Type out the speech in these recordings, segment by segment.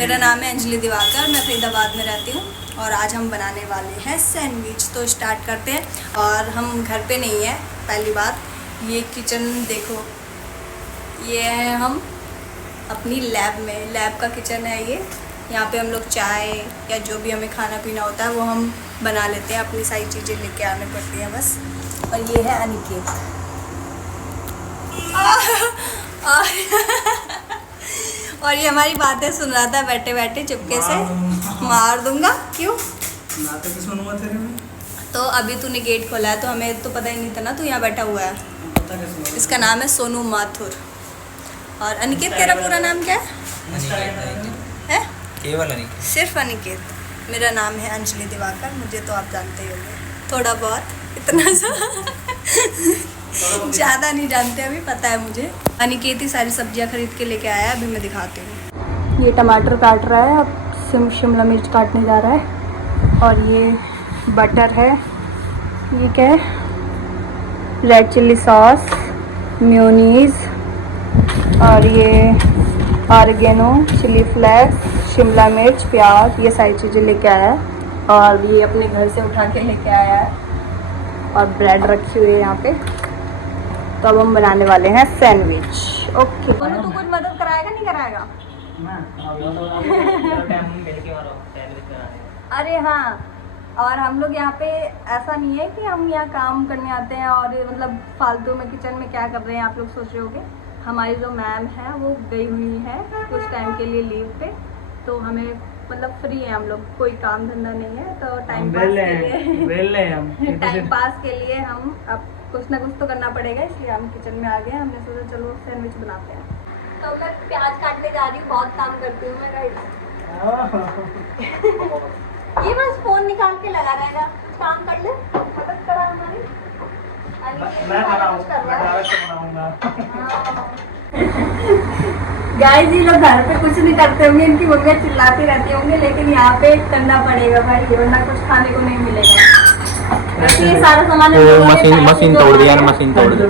मेरा नाम है अंजलि दिवाकर, मैं फरीदाबाद में रहती हूँ और आज हम बनाने वाले हैं सैंडविच। तो स्टार्ट करते हैं। और हम घर पे नहीं है, पहली बात। ये किचन देखो, ये है हम अपनी लैब में, लैब का किचन है ये। यहाँ पे हम लोग चाय या जो भी हमें खाना पीना होता है वो हम बना लेते हैं, अपनी सारी चीज़ें लेके आने पड़ती हैं बस। और ये है अनिकेत। और ये हमारी बातें सुन रहा था बैठे बैठे चुपके से। मार दूंगा। क्यों? तो अभी तूने गेट खोला है तो हमें तो पता ही नहीं था ना, तू यहाँ बैठा हुआ है। इसका नाम है सोनू माथुर। और अनिकेत, तेरा पूरा नाम क्या है? केवल अनिकेत, सिर्फ अनिकेत। मेरा नाम है अंजलि दिवाकर, मुझे तो आप जानते ही होंगे थोड़ा बहुत, इतना सा ज़्यादा नहीं जानते, अभी पता है मुझे। अनिकेत ही सारी सब्जियां खरीद के लेके आया है, अभी मैं दिखाती हूँ। ये टमाटर काट रहा है, अब शिमला मिर्च काटने जा रहा है। और ये बटर है, ये क्या है, रेड चिल्ली सॉस, मेयोनीज, और ये ऑरिगेनो, चिली फ्लेक्स, शिमला मिर्च, प्याज, ये सारी चीज़ें लेके आया है। और ये अपने घर से उठा के लेके आया है। और ब्रेड रखी हुई है यहाँ पे। तो अब हम बनाने वाले हैं सैंडविच। ओके, बोलो तू कुछ मदद कराएगा नहीं कराएगा? अरे हाँ, और हम लोग यहाँ पे ऐसा नहीं है कि हम यहाँ काम करने आते हैं और मतलब फालतू में किचन में क्या कर रहे हैं आप लोग सोच रहे होगे। हमारी जो मैम है वो गई हुई है कुछ टाइम के लिए लीव पे, तो हमें मतलब फ्री है हम लोग, कोई काम धंधा नहीं है, तो टाइम पास के लिए हम अब कुछ ना कुछ तो करना पड़ेगा, इसलिए हम किचन में आ गए। हमने सोचा चलो सैंडविच बनाते हैं। तो मैं प्याज काटने जा रही हूँ, बहुत काम करती हूँ मैं गाइस। ये बस फोन निकाल के लगा रहेगा, काम कर ले, मदद करा हमारी। गाइस ये लोग घर पे कुछ नहीं करते होंगे, इनकी मम्मियाँ चिल्लाती रहती होंगी, लेकिन यहाँ पे करना पड़ेगा भाई, वरना कुछ खाने को नहीं मिलेगा। ये सारा सामान मशीन तोड़ दिया ना, मशीन तोड़ दी।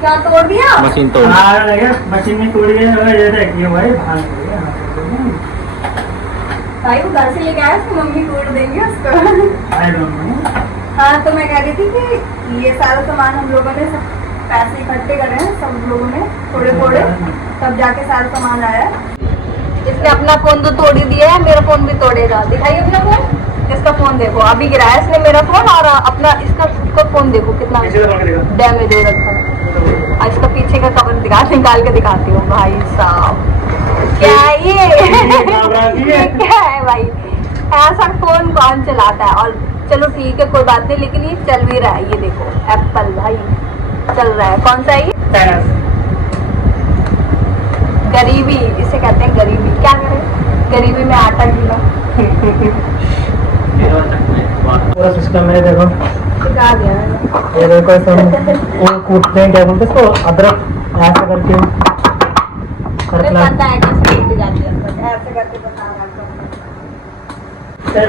क्या तोड़ दिया? मशीन तोड़ मशीन में तोड़ दिया भाई वो घर से लेके आया, उसको मम्मी तोड़ देंगे उसको। हाँ, तो मैं कह रही थी कि ये सारा सामान हम लोगों ने सब पैसे इकट्ठे करे हैं, सब लोगों ने थोड़े थोड़े, तब जाके सारा सामान आया। इसने अपना फोन तो तोड़ ही दिया है, मेरा फोन भी तोड़ेगा। दिखाइए अपना फोन। इसका फोन देखो, अभी गिराया इसने मेरा फोन, और अपना इसका फोन देखो कितना डैमेज हो रखा है। इसका पीछे का कवर निकाल के दिखाती हूँ भाई साहब। क्या ये क्या है भाई, ऐसा फोन कौन चलाता है? और चलो ठीक है कोई बात नहीं, लेकिन ये चल भी रहा है, ये देखो एप्पल भाई चल रहा है। कौन सा है ये? गरीबी इसे कहते हैं, गरीबी। क्या करें, गरीबी में आटा गीला। पूरा सिस्टम है, देखो सिखा दिया मैंने। ये देखो सब कूटते हैं, क्या बोलते हैं इसको, अदरक ऐसे करके पता है कैसे कूटी जाती है, ऐसे करके बता रहा है।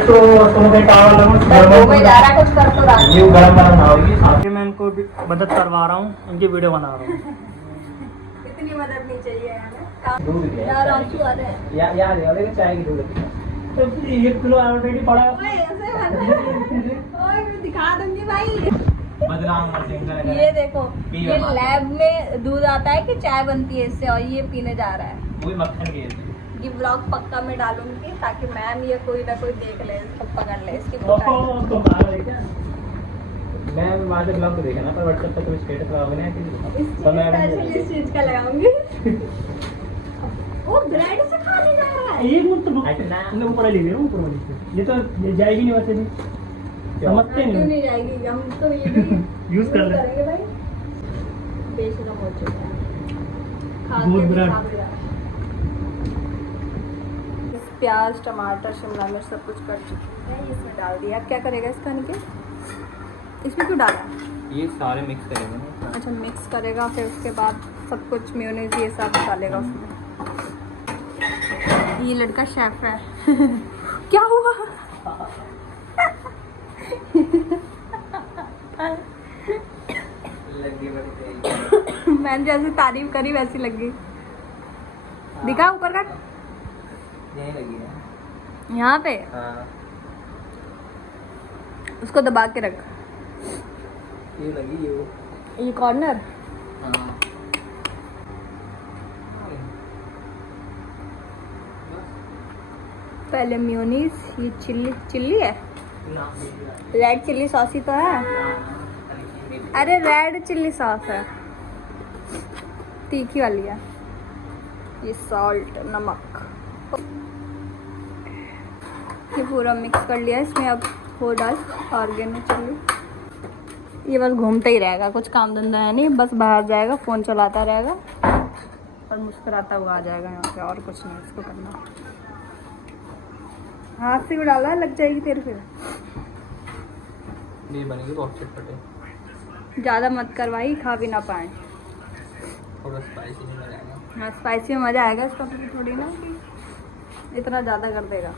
तो तुम कहीं काम में जा रहा है, कुछ कर तो रहा है। ये गरम गरम होगी, मैं इनको मदद करवा रहा हूँ, इनकी वीडियो बना रहा हूँ। इतनी मदद नहीं चाहिए हमें, यार आंसू आ रहे हैं। यार चाय की दूध तो 1 किलो ऑलरेडी पड़ा है। ओए ऐसे मत, ओए मैं दिखा दूंगी भाई। बदनाम ये देखो, ये लैब में दूध आता है कि चाय बनती है इससे, और ये पीने जा रहा है। वो भी मक्खन के ये ब्लॉग पक्का मैं डालूंगी ताकि मैम ये कोई ना कोई देख ले, इसको पकड़ ले इसकी तो मैं मार्केट ब्लॉग को देखा ना, पर व्हाट्सएप पे तुम स्टेटस लगाओगे ना तो मैं इस चीज का लगाऊंगी। वो ब्रेड से खाने जा रहा है। ये मुझे तो लोग पढ़ा लिखे हैं ऊपर वाली से, ये तो ये जाएगी नहीं वैसे भी, समझते क्यों नहीं जाएगी, हम तो ये भी यूज कर करेंगे भाई। बेशरम हो चुका है, खा दूध के ब्रेड। दिखा भी रहा है। प्याज, टमाटर, शिमला मिर्च सब कुछ कट चुकी है, इसमें डाल दिया। अब क्या करेगा इसका निकल, इसमें क्यों डाला? ये सारे मिक्स करेंगे ना। अच्छा मिक्स करेगा, फिर उसके बाद सब कुछ मेयोनीज ये सब डालेगा उसमें। ये लड़का शेफ है। क्या हुआ? मैंने जैसे तारीफ करी वैसी लगी। दिखा ऊपर का, यहीं लगी है। यहाँ पे हाँ उसको दबा के रख। ये लगी ये कॉर्नर। हाँ पहले म्योनीस, ये चिल्ली है, रेड चिल्ली सॉस ही तो है। अरे रेड चिल्ली सॉस है, तीखी वाली है। ये सॉल्ट, नमक, ये पूरा मिक्स कर लिया। इसमें अब वो डाल ऑर्गेनिक चिल्ली। ये बस घूमता ही रहेगा, कुछ काम धंधा है नहीं, बस बाहर जाएगा, फ़ोन चलाता रहेगा और मुस्कुराता हुआ आ जाएगा यहाँ पे, और कुछ नहीं इसको करना। हाथ से भी डाला लग जाएगी तेरे फिर। ये बनेगी बहुत चटपटे। ज़्यादा मत करवाई, खा भी ना पाए। थोड़ा स्पाइसी नहीं लगाएगा। हाँ स्पाइसी में मज़ा आएगा इसका, तो थोड़ी ना कि इतना ज़्यादा कर देगा।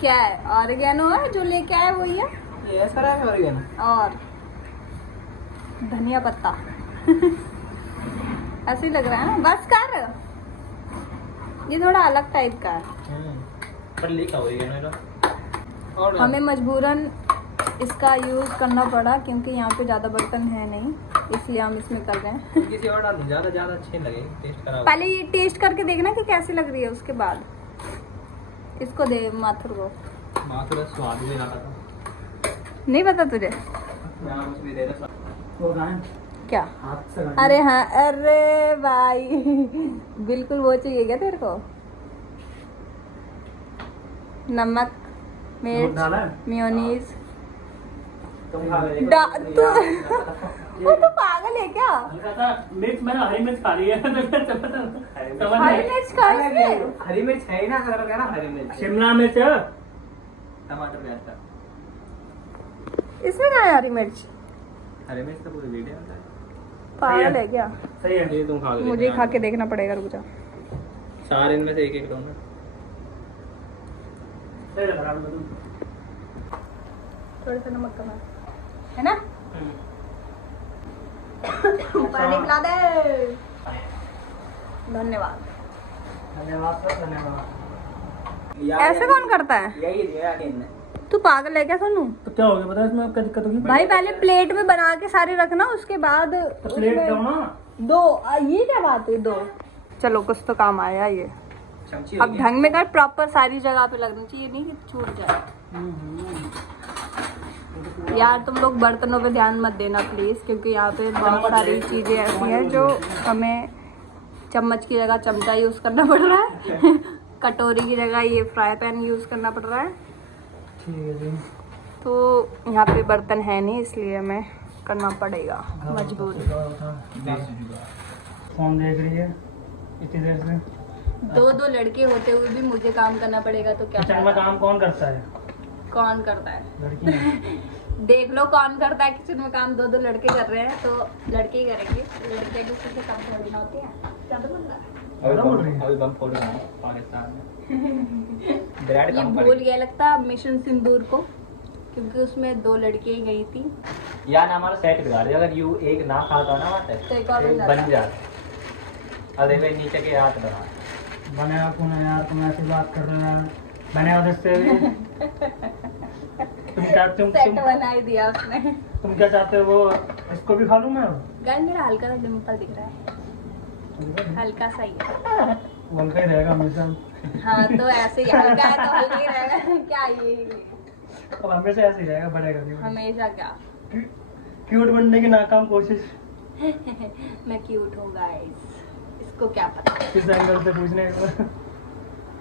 क्या है? ऑरिगेनो है जो लेके आए वही है। ये ऐसा रहा है ऑरिगेनो और धनिया पत्ता ऐसे ही लग रहा है ना। बस कर, ये थोड़ा अलग टाइप का है। पर लिखा ऑरिगेनो और हमें मजबूरन इसका यूज़ करना पड़ा क्योंकि यहाँ पे ज़्यादा बर्तन है नहीं, इसलिए हम इसमें कर रहे हैं। किसी और डाल ज़्यादा ज़्यादा अच्छे लगे। टेस्ट करा पहले ये टेस्ट करके देखना कि कैसी लग रही है, उसके बाद इसको दे माथुर को। थोड़ा स्वाद भी ना पता। नहीं पता तुझे यहाँ कुछ भी दे दे। वो कहाँ है? क्या? हाथ से अरे हाँ, अरे भाई बिल्कुल वो चाहिए क्या तेरे को? नमक, मिर्च, डाला है? मेयोनीज। तुम खा ले। वो तो पागल है क्या? हल्का सा मिर्च, मैंने हरी मिर्च खा ली है। समझ हरी नहीं। मिर्च खा इसमें? हरी मिर्च है ही ना, अगर कहना हरी मिर्च शिमला मिर्च है। टमाटर प्याज का। इसमें क्या है हरी मिर्च? हरी मिर्च तो पूरी वीडियो में पागल है क्या? सही है। ये तुम खा के मुझे खा के देखना पड़ेगा, रुक जा। सारे इनमें से एक एक लो ना। सही लग रहा है मुझे। थोड़ा सा नमक कमा है ना। पानी पिला दे। धन्यवाद। धन्यवाद सर, धन्यवाद। ऐसे कौन करता है? यही दिया कि इनने। तू पागल है क्या सोनू? तो क्या हो गया बता, इसमें क्या दिक्कत होगी? भाई पहले प्लेट में बना के सारे रखना, उसके बाद तो प्लेट उसमें दो ना। दो। ये क्या बात है दो? चलो कुछ तो काम आया ये। चमची अब ढंग में कर, प्रॉपर सारी जगह पे लगना चाहिए, नहीं कि छूट जाए। यार तुम लोग बर्तनों पे ध्यान मत देना प्लीज, क्योंकि यहाँ पे बहुत सारी चीजें ऐसी हैं जो हमें चम्मच की जगह चमचा यूज करना पड़ रहा है कटोरी की जगह ये फ्राई पैन यूज करना पड़ रहा है। ठीक है जी। तो यहाँ पे बर्तन है नहीं, इसलिए हमें करना पड़ेगा मजबूर। फोन देख रही है इतनी देर से। दो दो लड़के होते हुए भी मुझे काम करना पड़ेगा तो क्या किचन में फायदा? काम कौन करता है? कौन करता है? लड़की है। देख लो कौन करता है किचन में काम। दो दो लड़के कर रहे हैं तो लड़के ही करेंगे, लड़के किसी से काम थोड़ी ना होती है। क्या तो बोल रहा है? अभी बम फोड़ रहा है पाकिस्तान में। ब्रेड ये कम भूल गया लगता मिशन सिंदूर को, क्योंकि उसमें दो लड़कियां गई थी। यार ना हमारा सेट बिगाड़ दिया। अगर यू एक ना खाता ना वहाँ तो एक और बन बन जाता। अरे मैं नीचे के हाथ बना बनाया कौन है यार? तुम ऐसी बात कर रहे हो। मैंने उधर से सेट बना ही दिया उसने। तुम क्या चाहते हो? वो इसको भी खा लूं मैं? गाइस मेरा हल्का सा डिम्पल दिख रहा है, हल्का सा ही है। हल्का ही रहेगा हमेशा। हाँ तो ऐसे ही हल्का है तो हल्का ही रहेगा क्या ये? अब हमेशा ऐसे ही रहेगा, बढ़ेगा नहीं। हमेशा क्या? क्यूट बनने की नाकाम कोशिश। मैं क्यूट हूँ गाइस, इसको क्या पता। किस एंगल से पूछने का?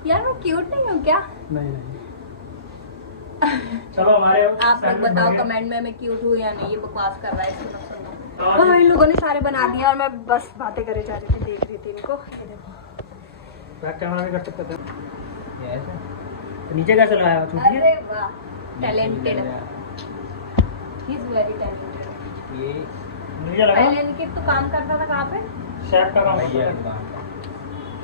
यार मैं क्यूट नहीं हूँ क्या? नहीं नहीं। चलो हमारे आप लोग बताओ कमेंट में मैं क्यूट हूँ या नहीं। ये बकवास कर रहा है, इसको ना सुनो। हाँ इन लोगों ने सारे बना दिया और मैं बस बातें करे जा रही थी, देख रही थी इनको। ये देखो बैक कैमरा भी कर सकते थे। ये ऐसे तो नीचे कैसे लगाया? छूट गया? अरे वाह, talented, he is very talented. ये नीचे लगा। पहले इनकी तो काम करता था कहाँ पे? शेफ का काम भैया है। की दुकान का।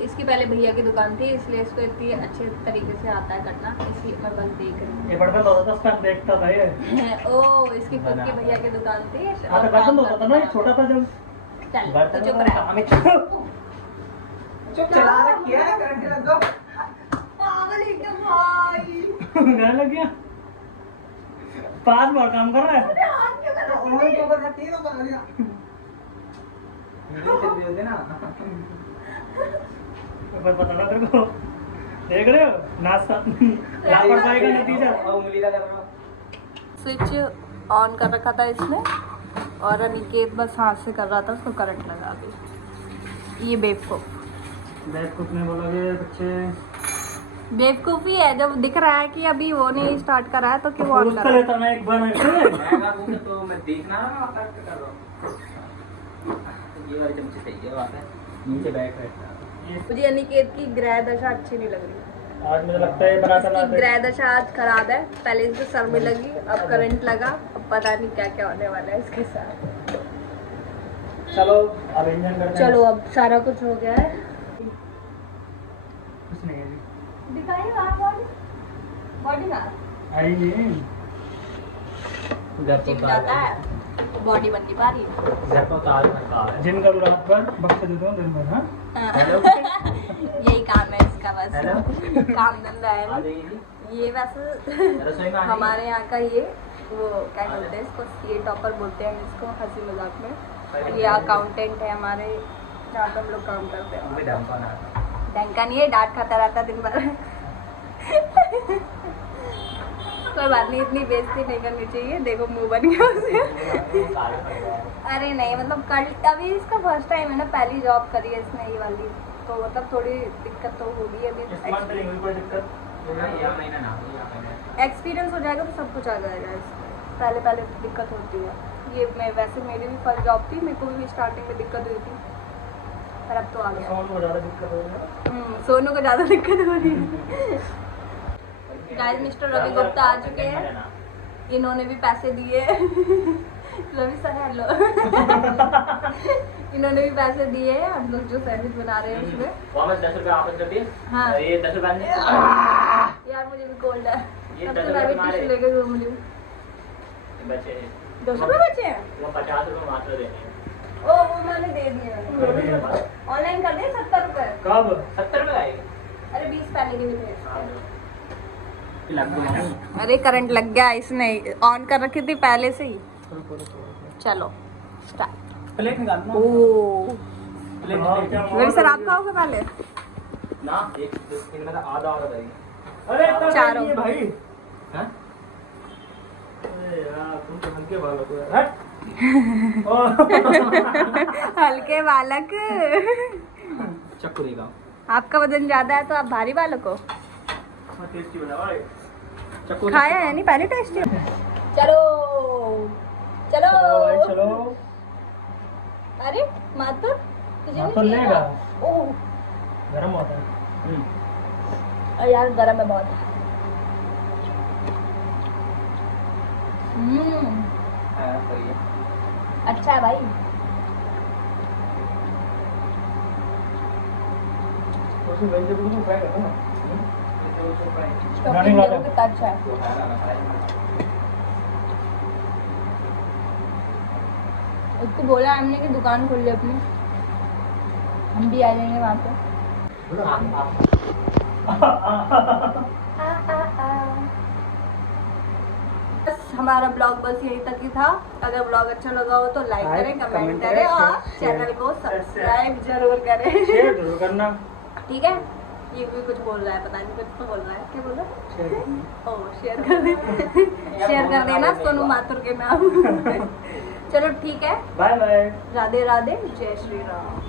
इसकी पहले भैया की दुकान थी, इसलिए इसको इतनी अच्छे तरीके से आता है करना, इसलिए मैं बस देख रही ये बर्तन धोता था, उसका देखता था ये। हूँ। ओ इसकी खुद की भैया की दुकान थी हाँ तो बर्तन धोता था ना, ये छोटा था जब। चल तो बर्तन चुप रहा। हमें चुप चला रखी है करंट लग गया पागल है क्या भाई? गाने लग गया 5 बार काम कर रहा है। अरे हाथ क्यों कर रहा है? और तो ऊपर रखी तो कर दिया वीडियो चल रही होती ना ऊपर पता ना तेरे को देख रहे हो नाश्ता लापरवाही का नतीजा। उंगली का कर रहा हूं स्विच ऑन कर रखा था इसने और अनिकेत बस हाथ से कर रहा था, उसको करंट लगा दी। ये बेवकूफ बेवकूफ ने बोला कि बच्चे बेवकूफी है, जब दिख रहा है कि अभी वो नहीं स्टार्ट करा है तो क्यों ऑन उसका कर रहा लेता ना एक बार ऐसे मैं बोलूं तो मैं देखना ना मैं कट कर रहा हूं ये वाली चमचे सही है बात है नीचे बैक रहता है है? मुझे अनिकेत की ग्रह दशा अच्छी नहीं लग रही। आज मुझे लगता है बना चला इसकी ग्रह दशा आज खराब है। पहले इसके सर में लगी, अब करंट लगा, अब पता नहीं क्या क्या होने वाला है इसके साथ। चलो अब इंजन करते हैं। चलो अब सारा कुछ हो गया है। कुछ नहीं है जी। दिखाइए बॉडी बॉडी ना आई जी घर जिम जाता है तो बॉडी बन नहीं पा रही है। घर तो ताज में का है जिम करूँ रात भर बक्से देता हूँ दिन भर। हाँ हेलो यही काम है इसका बस। हेलो काम धंधा है आ ना। जाइए जी ये वैसे रसोई में हमारे यहाँ का ये वो क्या बोलते हैं इसको, ये टॉपर बोलते हैं इसको हंसी मजाक में। ये अकाउंटेंट है हमारे जहाँ पे हम लोग काम करते हैं। भी डंपा ना डंका नहीं है, डांट खाता रहता दिन भर। कोई बात नहीं, इतनी बेइज्जती नहीं करनी चाहिए। देखो मुंह बन गया उसे। अरे नहीं मतलब कल अभी इसका फर्स्ट टाइम है ना, पहली जॉब करी है इसने ये वाली, तो मतलब थोड़ी दिक्कत तो होगी अभी। इस मंथ नहीं हुई कोई दिक्कत। एक्सपीरियंस हो जाएगा तो सब कुछ आ जाएगा इसमें। पहले पहले दिक्कत होती है। ये मैं वैसे मेरी भी फर्स्ट जॉब थी, मेरे को भी स्टार्टिंग में दिक्कत हुई थी, पर अब तो आ गया। सोनू को ज़्यादा दिक्कत हो रही है। सोनू को ज़्यादा दिक्कत हो रही है। गाइस मिस्टर रवि गुप्ता आ चुके हैं, इन्होंने भी पैसे दिए। Ravi sir hello. इन्होंने भी पैसे दिए हैं, हम लोग जो सैंडविच बना रहे हैं उसमें। वापस 10 रुपए वापस कर दिए हाँ। ये 10 रुपए नहीं यार मुझे भी कोल्ड है, ये तब 10 से मैं भी रुपए टिश्यू लेके घूम रही हूँ। बचे 200 रुपये बचे हैं? वो 50 रुपए मात्र देने हैं ओ वो मैंने दे दिए। ऑनलाइन कर दिए 70 रुपये। कब 70 रुपए आएगा अरे 20 पहले के भी थे। लग गया अरे करंट लग गया, इसने ऑन कर रखी थी पहले से ही। चलो स्टार्ट। प्लेट निकाल ना ओ प्लेट रवि सर आप खाओगे पहले? ना एक इनमें से आधा और देंगे अरे इतना चारों। नहीं है भाई। हैं अरे यार तुम तो हल्के बालों को यार। हट। हल्के बालक। चक्कू देगा आपका वजन ज्यादा है तो आप भारी बालक हो। टेस्टी बना भाई। चक्कू खाया है नहीं पहले टेस्टी। चलो चलो भाई चलो। अरे माथुर तुझे माथुर नहीं चाहिए लेगा। क्या? ओह गरम होता है। अरे यार गरम है बहुत। सही है अच्छा है भाई। उसमें वेजिटेबल को फ्राई करना ना। स्टॉकिंग देखो कितना अच्छा है। उसको बोला हमने कि दुकान खोल ले अपनी, हम भी आ जाएंगे वहाँ पे। बस हमारा ब्लॉग बस यही तक ही था। अगर ब्लॉग अच्छा लगा हो तो लाइक करें, कमेंट करें और चैनल को सब्सक्राइब जरूर करें। शेयर जरूर करना। ठीक है, ये भी कुछ बोल रहा है, पता नहीं कुछ तो बोल रहा है, क्या बोल रहा है? ओह शेयर कर दे। शेयर कर देना सोनू माथुर के नाम। चलो ठीक है, बाय बाय। राधे राधे, जय श्री राम।